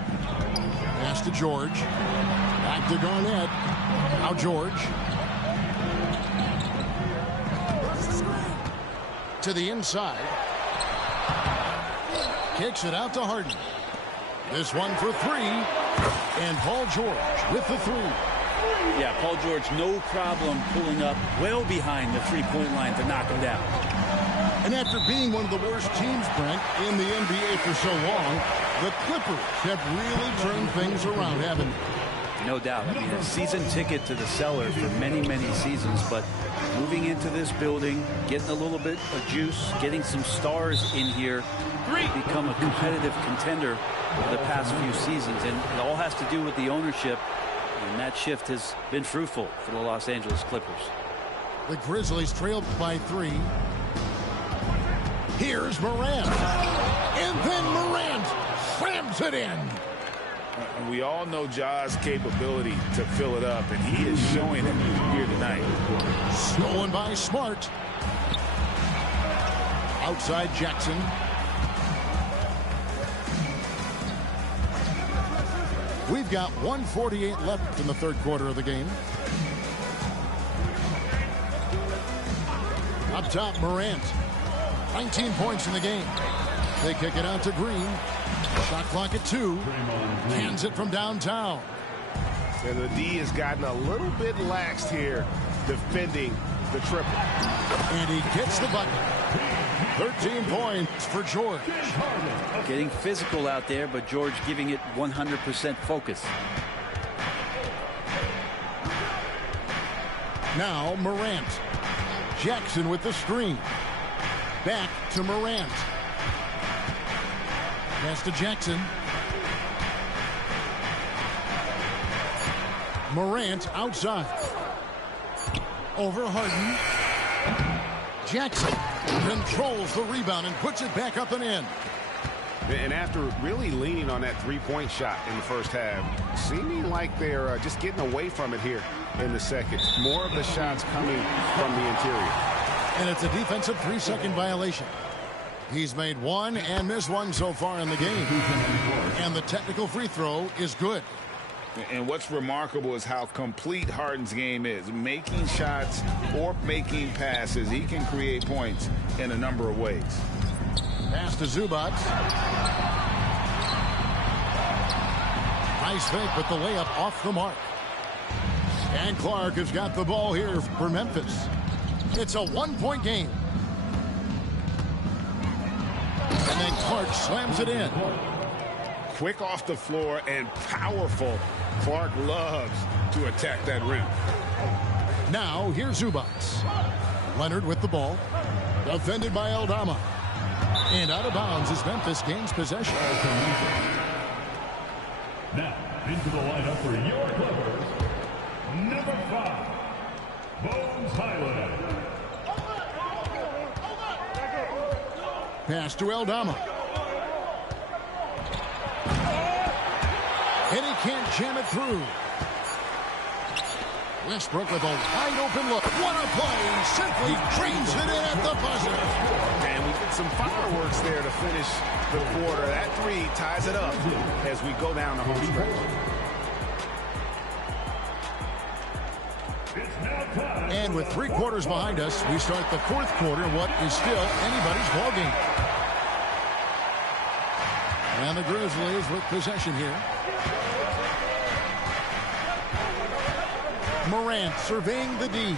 Pass to George. Back to Garnett. Now George. To the inside. Kicks it out to Harden. This one for three. And Paul George with the three. Yeah, Paul George, no problem pulling up well behind the three-point line to knock him down. And after being one of the worst teams, Brent, in the NBA for so long, the Clippers have really turned things around, haven't they? No doubt. I mean, a season ticket to the cellar for many, many seasons, but moving into this building, getting a little bit of juice, getting some stars in here, become a competitive contender over the past few seasons. And it all has to do with the ownership. And that shift has been fruitful for the Los Angeles Clippers. The Grizzlies trailed by 3. Here's Morant. And then Morant slams it in. We all know Ja's capability to fill it up, and he is showing it here tonight. Stolen by Smart. Outside Jackson. We've got 1:48 left in the third quarter of the game. Up top, Morant. 19 points in the game. They kick it out to Green. Shot clock at 2. Hands it from downtown. And the D has gotten a little bit laxed here defending the triple. And he gets the bucket. 13 points for George. Getting physical out there, but George giving it 100% focus. Now Morant. Jackson with the screen. Back to Morant. Pass to Jackson. Morant outside. Over Harden. Jackson controls the rebound and puts it back up and in. And after really leaning on that three-point shot in the first half, seeming like they're just getting away from it here in the second. More of the shots coming from the interior. And it's a defensive 3-second violation. He's made one and missed one so far in the game. And the technical free throw is good. And what's remarkable is how complete Harden's game is. Making shots or making passes, he can create points in a number of ways. Pass to Zubac. Nice fake, but the layup off the mark. And Clark has got the ball here for Memphis. It's a one-point game. And then Clark slams it in. Quick off the floor and powerful. Clark loves to attack that rim. Now here's Zubac. Leonard with the ball. Defended by Aldama. And out of bounds as Memphis gains possession. Now into the lineup for your Clippers, number 5, Bones Hyland. Pass to Aldama. And he can't jam it through. Westbrook with a wide open look. What a play. Simply drains it in at the buzzer. And we get some fireworks there to finish the quarter. That three ties it up as we go down the home stretch. And with 3 quarters behind us, we start the fourth quarter, what is still anybody's ball game. And the Grizzlies with possession here. Morant surveying the D.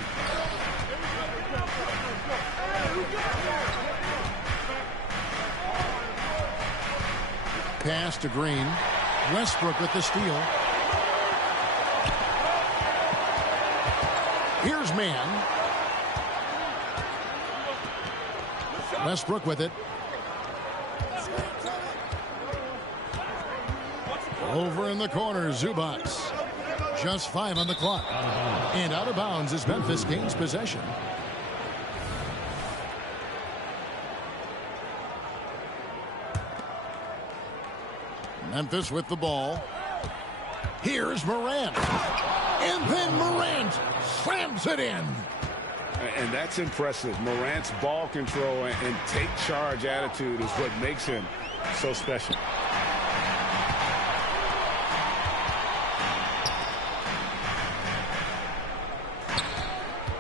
Pass to Green. Westbrook with the steal. Here's Mann. Westbrook with it. Over in the corner, Zubac. Just 5 on the clock. And out of bounds as Memphis gains possession. Memphis with the ball. Here's Morant. And then Morant slams it in. And that's impressive. Morant's ball control and take charge attitude is what makes him so special.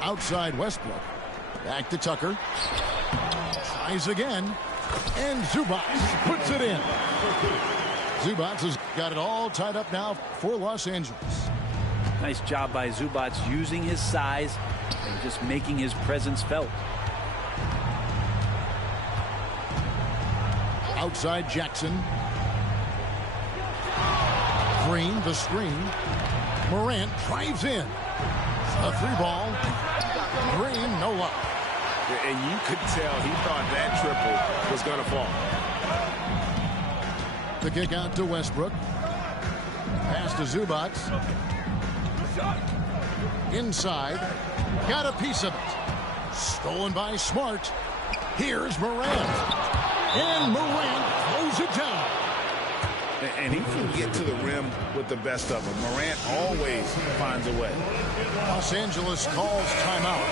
Outside Westbrook. Back to Tucker. Tries again. And Zubac puts it in. Zubac has got it all tied up now for Los Angeles. Nice job by Zubac using his size and just making his presence felt. Outside Jackson. Green, the screen. Morant drives in. A 3-ball. Green, no luck. And you could tell he thought that triple was going to fall. The kick out to Westbrook. Pass to Zubac. Inside. Got a piece of it. Stolen by Smart. Here's Morant. And Morant throws it down. And he can get to the rim with the best of them. Morant always finds a way. Los Angeles calls timeout.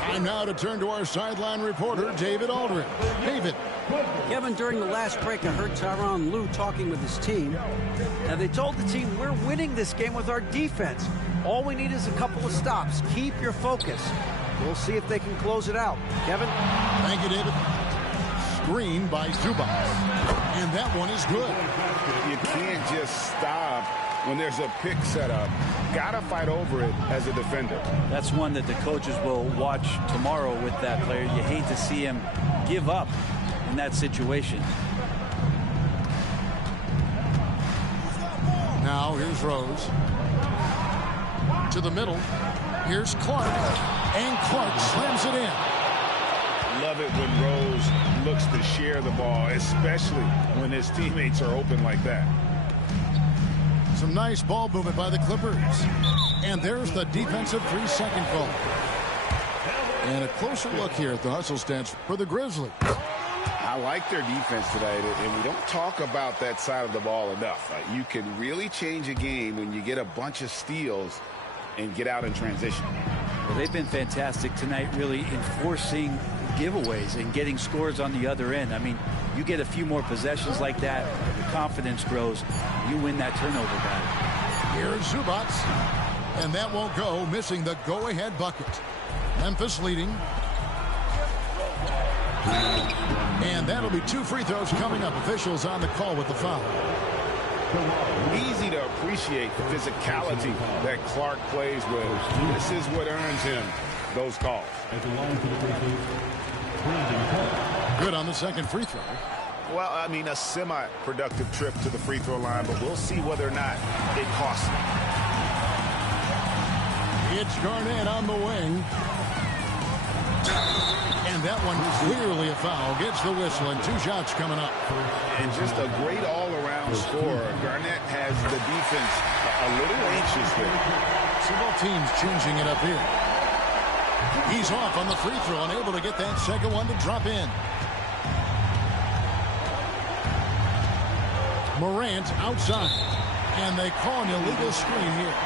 Time now to turn to our sideline reporter, David Aldridge. David. Kevin, during the last break, I heard Tyronn Lue talking with his team. Now, they told the team, we're winning this game with our defense. All we need is a couple of stops. Keep your focus. We'll see if they can close it out. Kevin? Thank you, David. Screen by Zubac. And that one is good. You can't just stop when there's a pick set up. Gotta fight over it as a defender. That's one that the coaches will watch tomorrow with that player. You hate to see him give up in that situation. Now here's Rose. To the middle. Here's Clark. And Clark slams it in. Love it when Rose looks to share the ball, especially when his teammates are open like that. Some nice ball movement by the Clippers. And there's the defensive 3-second call. And a closer look here at the hustle stats for the Grizzlies. I like their defense tonight, and we don't talk about that side of the ball enough. You can really change a game when you get a bunch of steals and get out in transition. Well, they've been fantastic tonight, really enforcing giveaways and getting scores on the other end. I mean, you get a few more possessions like that, the confidence grows, you win that turnover battle. Here's Zubac, and that won't go, missing the go-ahead bucket. Memphis leading. And that'll be 2 free throws coming up. Officials on the call with the foul. Easy to appreciate the physicality that Clark plays with. This is what earns him those calls. Good on the second free throw. Well, I mean, a semi-productive trip to the free throw line, but we'll see whether or not it costs him. It's Garnett on the wing. And that one clearly a foul. Gets the whistle, and 2 shots coming up. And just a great all-around scorer. Garnett has the defense a little anxious here. Several teams changing it up here. He's off on the free throw and able to get that second one to drop in. Morant outside. And they call an illegal screen here.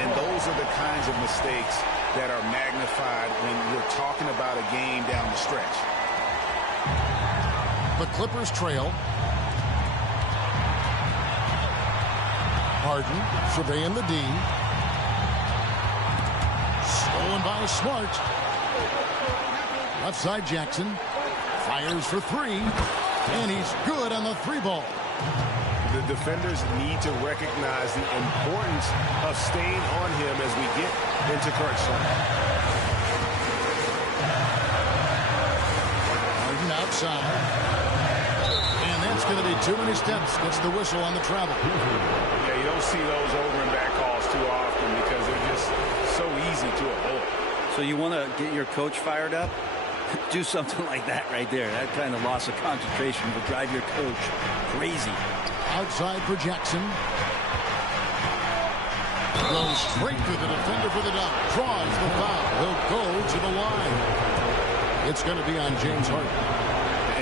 And those are the kinds of mistakes that are magnified when we're talking about a game down the stretch. The Clippers trail. Harden surveying the D. Stolen by Smart. Left side Jackson. Fires for 3. And he's good on the 3-ball. The defenders need to recognize the importance of staying on him as we get into crunch time. Harden outside. And that's going to be too many steps. Gets the whistle on the travel. Yeah, you don't see those over and back calls too often because they're just so easy to avoid. So you want to get your coach fired up? Do something like that right there. That kind of loss of concentration will drive your coach crazy. Outside for Jackson. Goes straight to the defender for the dunk. Draws the foul. He'll go to the line. It's going to be on James Harden.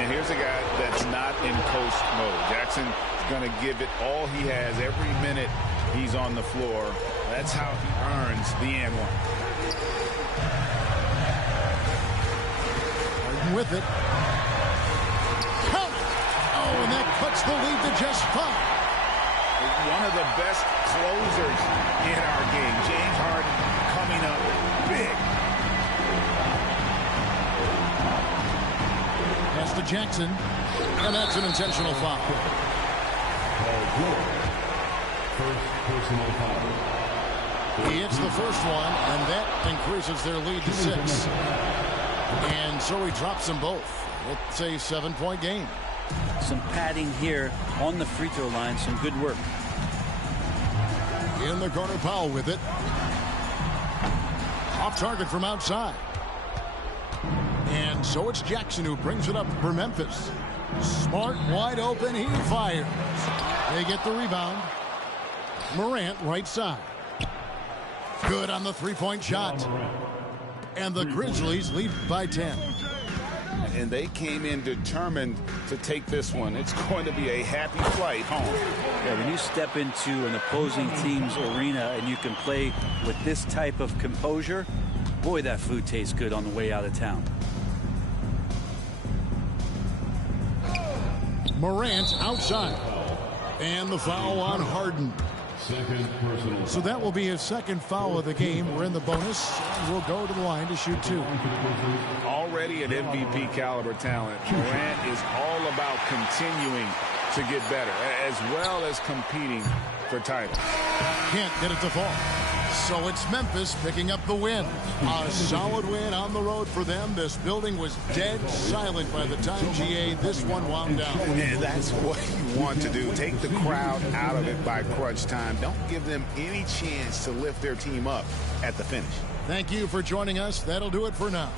And here's a guy that's not in coast mode. Jackson's going to give it all he has every minute he's on the floor. That's how he earns the and one. Harden with it. Count it. Oh, and that cuts the lead to just 5. One of the best closers in our game. James Harden coming up big. Pass to Jackson. And that's an intentional foul. First personal foul. He hits the first one, and that increases their lead to 6. And so he drops them both. It's a 7-point game. Some padding here on the free throw line. Some good work. In the corner, Powell with it. Off target from outside. And so it's Jackson who brings it up for Memphis. Smart, wide open, he fires. They get the rebound. Morant, right side. Good on the three-point shot. And the Grizzlies lead by 10. And they came in determined to take this one. It's going to be a happy flight home. Yeah, when you step into an opposing team's arena and you can play with this type of composure, boy, that food tastes good on the way out of town. Morant outside. And the foul on Harden. Second personal. So that will be his second foul of the game. We're in the bonus. We'll go to the line to shoot 2. Already an MVP caliber talent, Morant is all about continuing to get better, as well as competing for titles. Can't get it to fall. So it's Memphis picking up the win. A solid win on the road for them. This building was dead silent by the time, GA, this one wound down. And that's what you want to do. Take the crowd out of it by crunch time. Don't give them any chance to lift their team up at the finish. Thank you for joining us. That'll do it for now.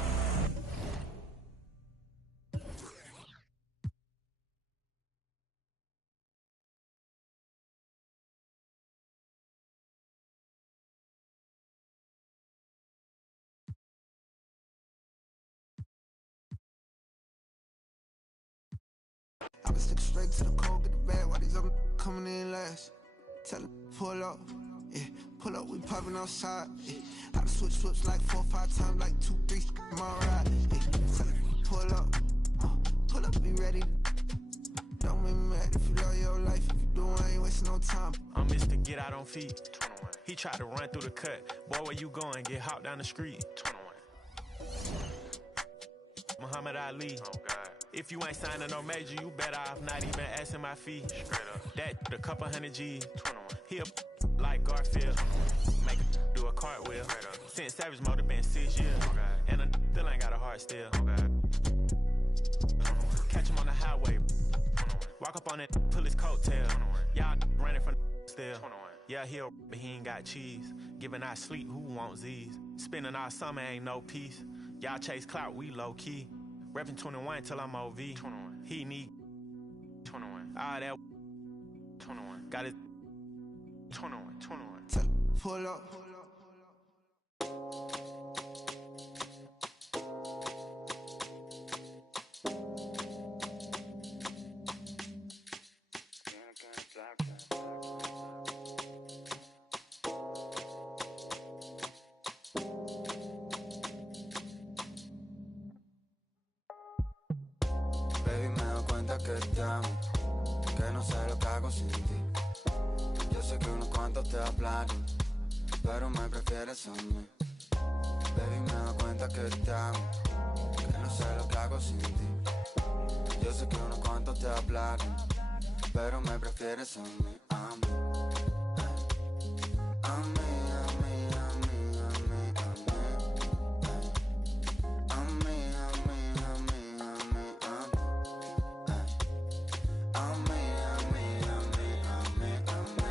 I been sticking straight to the cold, get the bag while these other coming in last. Tell them, pull up, yeah, pull up, we popping outside, yeah. I done switch flips like 4 or 5 times, like 2, 3, my ride, yeah. Tell them, pull up, be ready. Don't make me mad if you love your life, if you do, I ain't wasting no time. I'm Mr. Get Out on feet. 21. He tried to run through the cut. Boy, where you going? Get hopped down the street. 21. Muhammad Ali. Oh, God. If you ain't signing no major, you better off not even asking my fee. Straight up. That, a couple hundred G's. 21. He a like Garfield. 21. Make a do a cartwheel. Since Savage Mode been 6 years. Oh, and a still ain't got a heart still. Oh, catch him on the highway. 21. Walk up on it, pull his coattail. 21. Y'all running from still. 21. Yeah, but he ain't got cheese. Giving out sleep, who wants these? Spending our summer ain't no peace. Y'all chase clout, we low key. Reppin' 21 till I'm OV. 21. He need 21. Ah, that 21. Got it. 21. Pull up. Baby, me doy cuenta que te amo, que no sé lo que hago sin ti. Yo sé que unos cuantos te hablan, pero me prefieres a mí. Baby, me doy cuenta que te amo, que no sé lo que hago sin ti. Yo sé que unos cuantos te hablan, pero me prefieres a mí, a mí. A mí, a mí, a mí, a mí, a mí. A mí, a mí, a mí, a mí, a mí. A mí, a mí, a mí, a mí, a mí.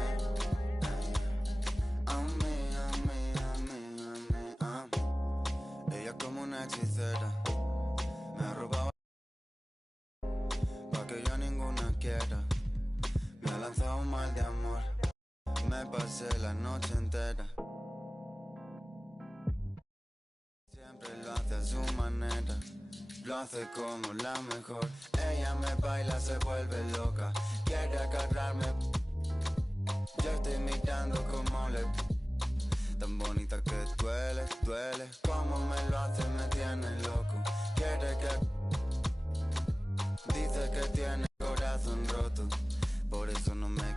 A mí, a mí, a mí, a mí, a mí. Ella como una hechicera me robaba pa' que yo ninguna quiera. Me ha lanzado un mal de amor, me pasé la noche entera. Siempre lo hace a su manera, lo hace como la mejor. Ella me baila, se vuelve loca, quiere agarrarme. Yo estoy mirando como le... Tan bonita que duele, duele. Como me lo hace, me tiene loco. Quiere que... Dice que tiene corazón roto, por eso no me